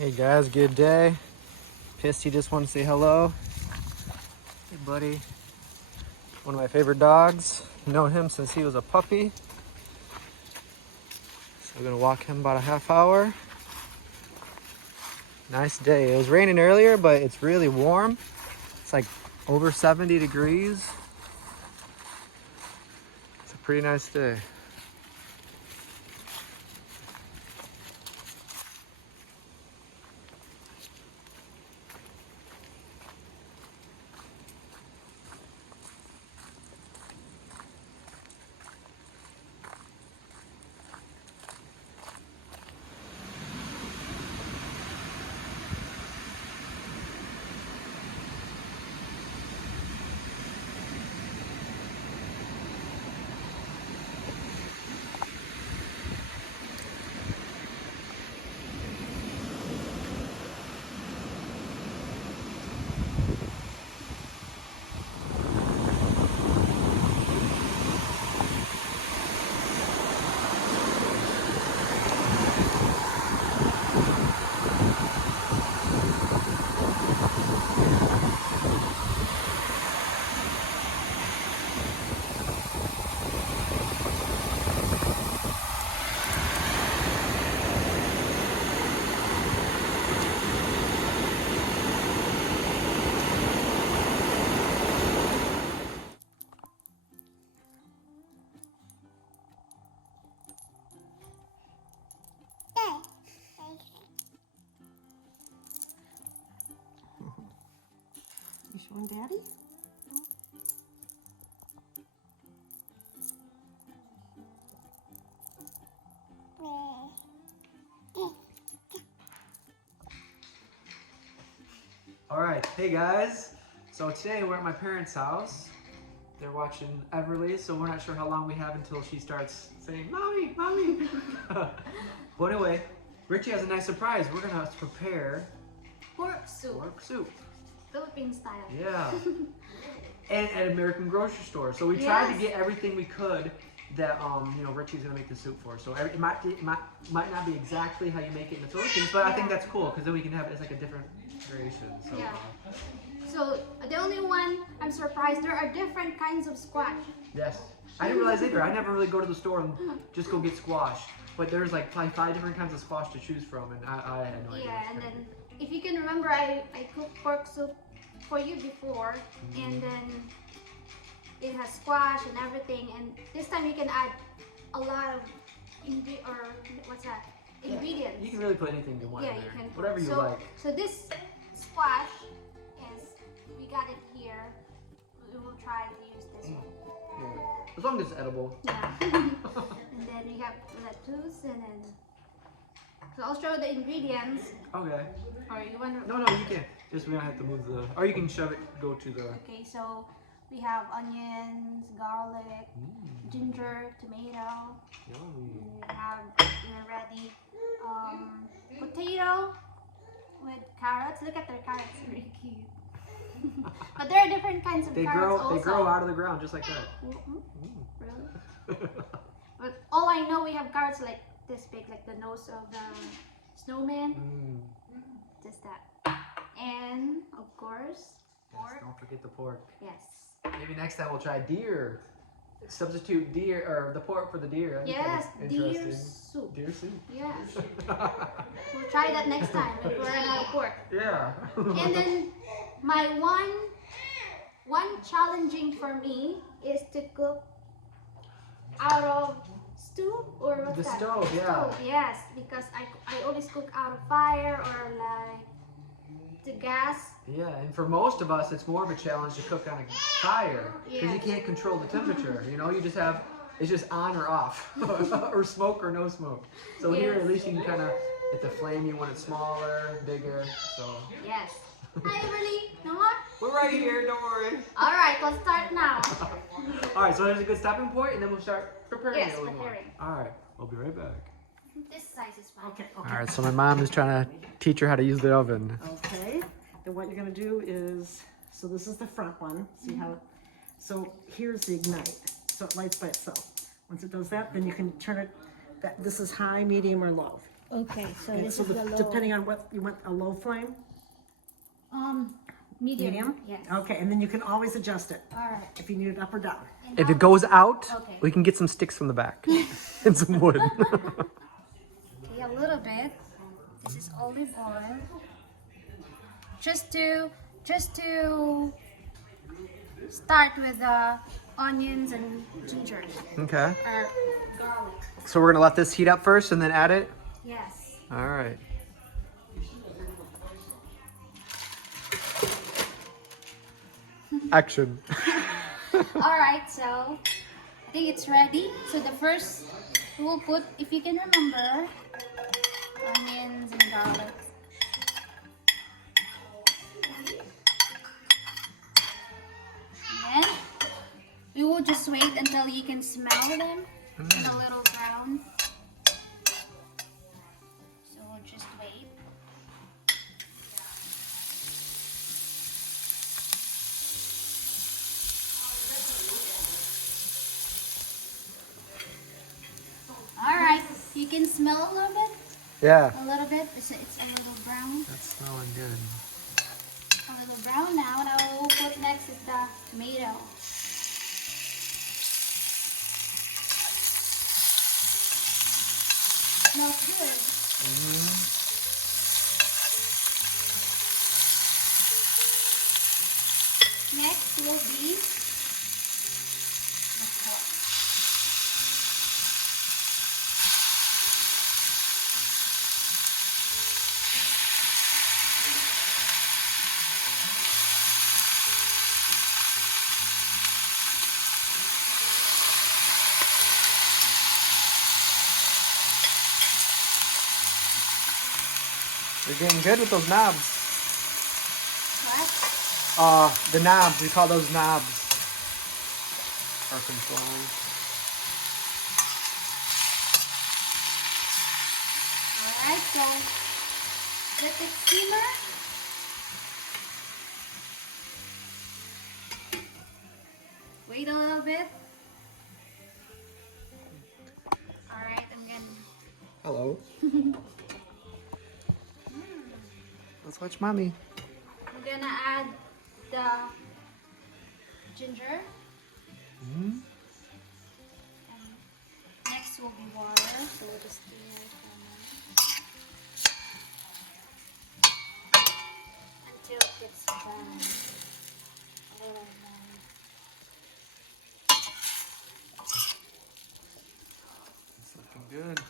Hey guys, good day. Pisty just wanted to say hello. Hey buddy. One of my favorite dogs. Known him since he was a puppy. So we're gonna walk him about a half hour. Nice day. It was raining earlier, but it's really warm. It's like over 70 degrees. It's a pretty nice day. You showing Daddy? Alright, hey guys. So today we're at my parents' house. They're watching Everly, so we're not sure how long we have until she starts saying, Mommy, Mommy. But anyway, Richie has a nice surprise. We're gonna prepare Pork soup. pork soup. Philippine style. Yeah. And at American grocery store. So we tried to get everything we could that Richie's gonna make the soup for. So it might not be exactly how you make it in the Philippines, but I think that's cool because then we can have it as like a different variation. So Yeah. So the only one I'm surprised there are different kinds of squash. yes. I didn't realize either. I never really go to the store and just go get squash. But there's like probably 5 different kinds of squash to choose from, and I had no idea. Yeah, and then if you can remember, I cooked pork soup for you before, and then it has squash and everything. And this time you can add a lot of ingredients. You can really put anything you want in you there. can. Whatever you like. So this squash is, we got it here. We will try to use this one. Yeah. As long as it's edible. Yeah. And then we have lettuce, and then so I'll show the ingredients. Okay. Or you want to? No, you can't. Just we don't have to move the. Or you can shove it. Go to the. Okay, so we have onions, garlic, ginger, tomato. Yummy. And we have ready potato with carrots. Look at their carrots, really cute. But there are different kinds of carrots also. They grow out of the ground just like that. Really? But all I know, we have carrots like this big, like the nose of the snowman. Just that. And of course, pork. Yes, don't forget the pork. Yes. Maybe next time we'll try deer. Substitute deer or the pork for the deer. I think Yes, that'd be deer interesting. soup. Deer soup. Yes. We'll try that next time if we're out of pork. Yeah. And then my one challenging for me is to cook out of stove, or what's The that? stove, yeah. Stove, yes, because I always cook out of fire or like the gas. Yeah, and for most of us, it's more of a challenge to cook on a fire because you can't control the temperature. You just have it's just on or off, or smoke or no smoke. So here, at least you can kind of hit the flame. You want it smaller, bigger. So Yes. Hi, Everly. You know what? we're right here. Don't worry. All right, let's start now. All right, so there's a good stopping point, and then we'll start preparing. Yes, a little more. preparing. All right, we'll be right back. This size is fine. Okay. All right, so my mom is trying to teach her how to use the oven. Okay. Then what you're gonna do is, so this is the front one. See how? So here's the ignite. So it lights by itself. Once it does that, then you can turn it. This is high, medium, or low. Okay, so And this so is the low. depending on what you want, a low flame, Medium. medium. Yes. Okay, and then you can always adjust it All right. if you need it up or down. And If how- it goes out, Okay. we can get some sticks from the back and some wood. Okay, a little bit. This is olive oil. Just to start with the onions and ginger Okay. or garlic. So we're gonna let this heat up first and then add it? Yes. All right. Action. All right, so I think it's ready. So the first we will put, if you can remember, onions and garlic. And then we will just wait until you can smell them in a little brown. So we'll just wait. All right, you can smell a little bit. Yeah. A little bit. It's a little brown. That's smelling good. A little brown now. Now we'll put next is the tomato. Smells good. Next will be the pork. You're getting good with those knobs. What? The knobs, we call those knobs. Our controls. Alright, so let it simmer. Wait a little bit. Alright, Hello. Let's watch mommy. I'm gonna add the ginger. Mm-hmm. And next will be water, so we'll just do it until it gets brown. A little more. It's looking good.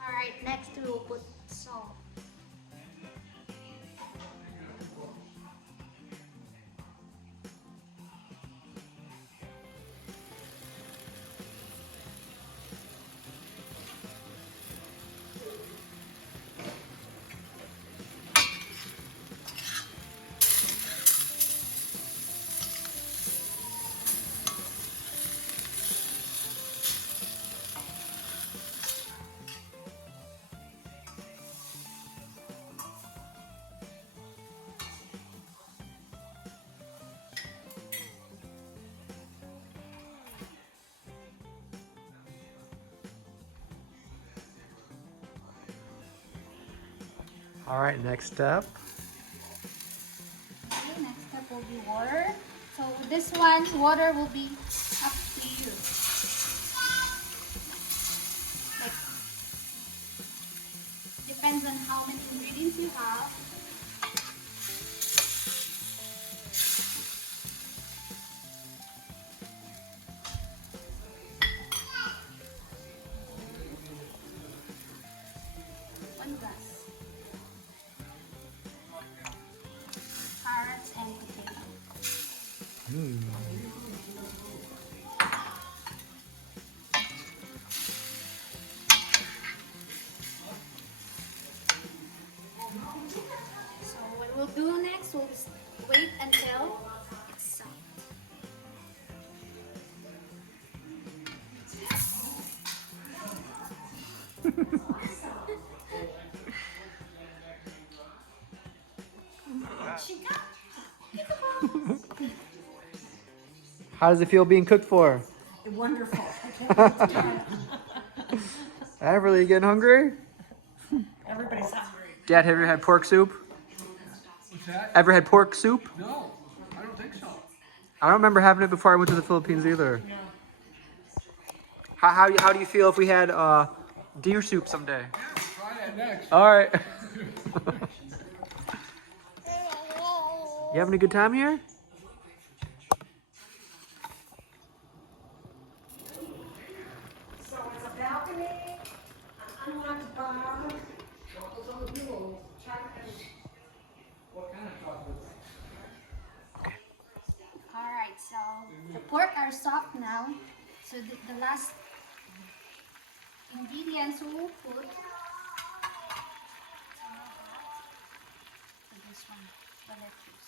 Alright, next we will put salt. All right, next step. Okay, next step will be water. So this one, water will be up to you. Like, depends on how many ingredients you have. One glass. Carrots and potato. How does it feel being cooked for? Wonderful. I can't wait to try it. Everly, you getting hungry? Everybody's hungry. Dad, have you ever had pork soup? What's that? Ever had pork soup? No, I don't think so. I don't remember having it before I went to the Philippines either. How do you feel if we had deer soup someday? Yeah, try that next. All right. You having a good time here? So it's a balcony, an unlocked bar. Those other people, What kind of chocolate? Alright, so the pork are soft now. So the last ingredients we will put. So this one, the lettuce.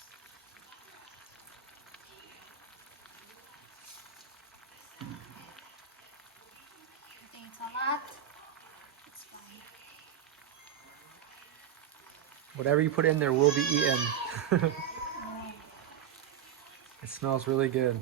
I think it's a lot. It's fine. Whatever you put in there will be eaten. It smells really good.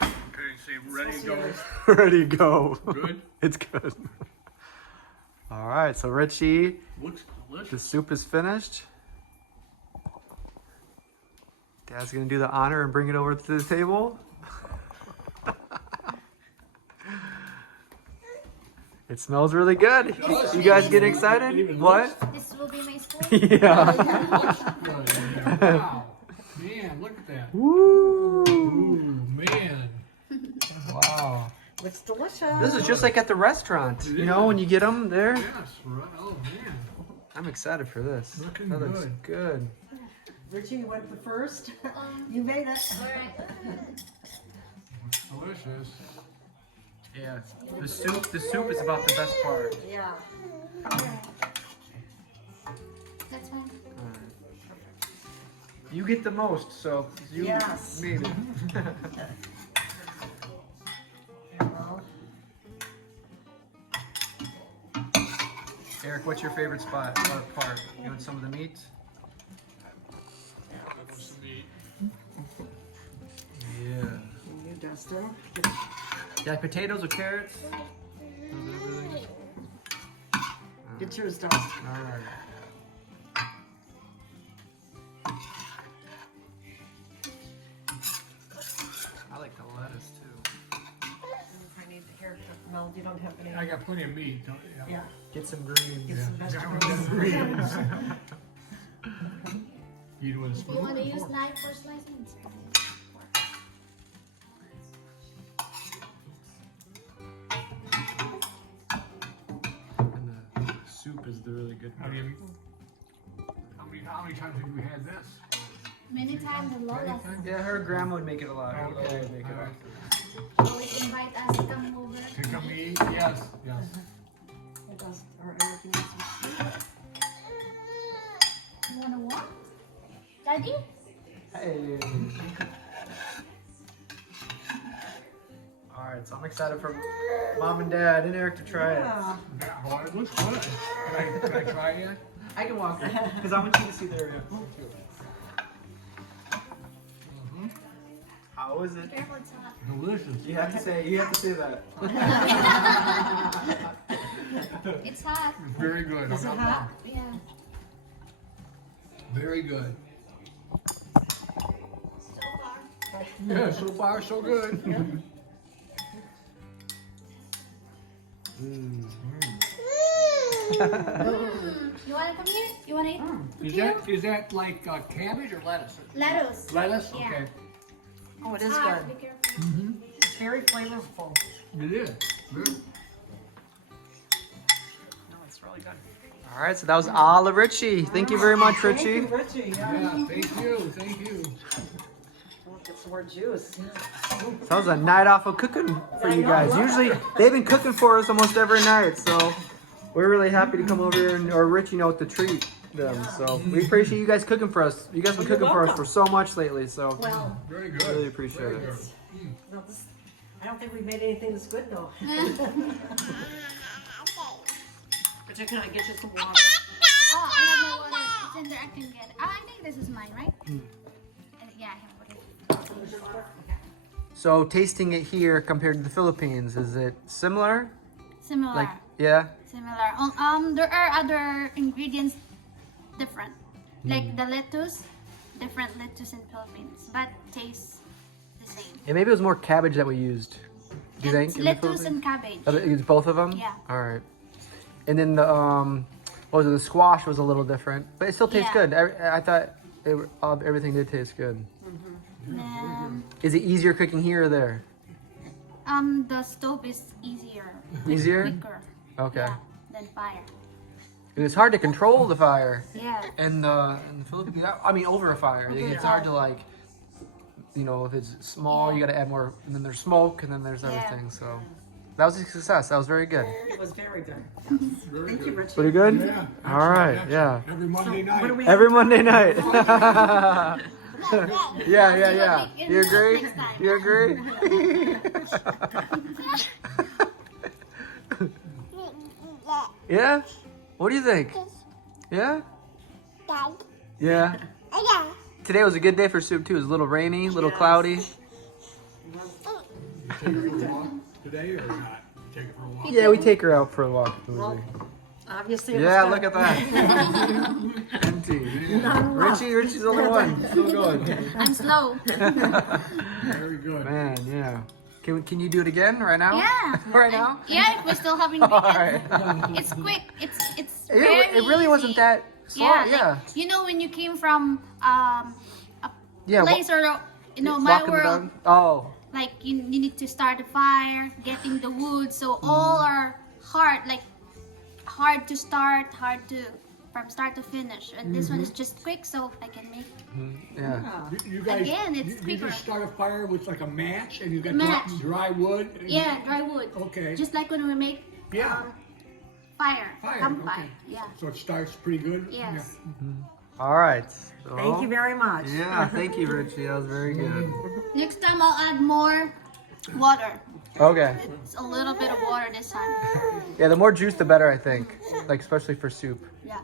Okay, say ready to go. Ready to go. Good. It's good. All right, so Richie, Looks the delicious. soup is finished. Dad's gonna do the honor and bring it over to the table. It smells really good. does. You guys getting excited? Even What? This will be my spoon. Yeah. Looks good. Wow. Man, look at that. Woo! Ooh, man. Wow. looks delicious. This is just like at the restaurant. You know, when you get them there. Yes, right. Oh, man. I'm excited for this. Looking That looks good. good. Richie, you went the first. You made it. Alright. Delicious. Yeah. The soup is about the best part. Yeah. That's fine. You get the most, so you Yes. made it. Well, Eric, what's your favorite spot or part? You want some of the meat? That was some meat. Yeah. you, Dustin. Yeah, potatoes or carrots? Get yours, Dustin. All right. I like the lettuce too. I need the hair. No, you don't have any. I got plenty of meat. Don't, Yeah. Get some greens. Get some Yeah. vegetables. Eat with a If you spoon. want to or use fork? knife for slicing, it's fine. And the soup is the really good I part. mean, how many times have you had this? Many times the Lola Yeah, her grandma would make it a lot. Her Okay, Lola would make it a lot. alright. always invite us to come over. To come eat? Yes, yes. It does. Or Eric, you want some soup? You want to walk? Daddy? Hey. All right, so I'm excited for Mom and Dad and Eric to try it. Yeah. Yeah, well, it looks good. Can I try it? I can walk her because I want you to see the area. How is it? Careful, it's hot. Delicious. You have to say that. It's hot. Very good. Is it hot? Yeah. Very good. So far. Yeah, so far so good. You want to come here? You want to eat? Is that like cabbage or lettuce? Lettuce. Lettuce? Yeah. Okay. Oh, it is It's hot. good. Be careful. It's very flavorful. It is. Very. No, it's really good. All right, so that was all of Richie. Thank you very much, Richie. Thank you, Richie. Yeah. Yeah, thank you. Thank you. Get some more juice. So that was a night off of cooking for you guys. Usually they've been cooking for us almost every night, so we're really happy to come over here and or Rich, to treat them. So we appreciate you guys cooking for us. You guys have been cooking for us for so much lately, so Well, Very good. really appreciate Very it. good. no, this, I don't think we've made anything that's good though. But you can I get you some water? Oh, I have my water. It's in there. I can get it. Oh, I think this is mine, right? Yeah, I have water. So tasting it here compared to the Philippines, is it similar? Similar. Like, yeah? Similar. There are other ingredients different. Like the lettuce, different lettuce in Philippines, but tastes the same. Yeah, maybe it was more cabbage that we used. Do you think? It's in the lettuce Philippines? and cabbage. It's both of them? Yeah. All right. And then the what was it? The squash was a little different, but it still tastes Yeah. good. I thought everything did taste good. Is it easier cooking here or there? The stove is easier. Easier? Quicker. Okay. Yeah, than fire. And it's hard to control the fire Yeah. in the Philippines. I mean, over a fire, it's hard to like, if it's small, Yeah. you got to add more. And then there's smoke, and then there's Yeah. everything. So that was a success. That was very good. It was very good. Very Thank you, good. Richie. Pretty good. Yeah. All right. excellent, Yeah. excellent. Every Monday night. What do we Every Monday night. yeah. Make it You agree? next time. You agree? Yeah? What do you think? Yeah? Yeah. Today was a good day for soup too. It was a little rainy, a little Yes. cloudy. You take it for a walk today or not? Take it for a walk? Yeah, we take her out for a walk. Well, obviously it was Yeah, good. look at that. Empty. Richie's the only one. Still going. I'm slow. Very good. Man, yeah. Can you do it again right now? Yeah. Right now? Yeah, if we're still having All weekend. right. It's quick. It's It really wasn't easy. that slow. Yeah. Yeah. Like, when you came from a Yeah. place or my walking the world, dog. Oh. like you need to start a fire, getting the wood. So all are hard, like hard to start, hard to from start to finish. And this one is just quick, so I can make. Yeah. You guys, Again, it's you quicker. just start a fire with like a match and you got Match. dry wood? and- Yeah, dry wood. Okay. Just like when we make Yeah. fire, Fire, campfire. okay. Yeah. So it starts pretty good? Yes. All right. Thank you very much. Yeah, thank you, Richie. That was very good. Next time I'll add more water. Okay. It's a little bit of water this time. Yeah, the more juice, the better, I think. Like, especially for soup. Yeah.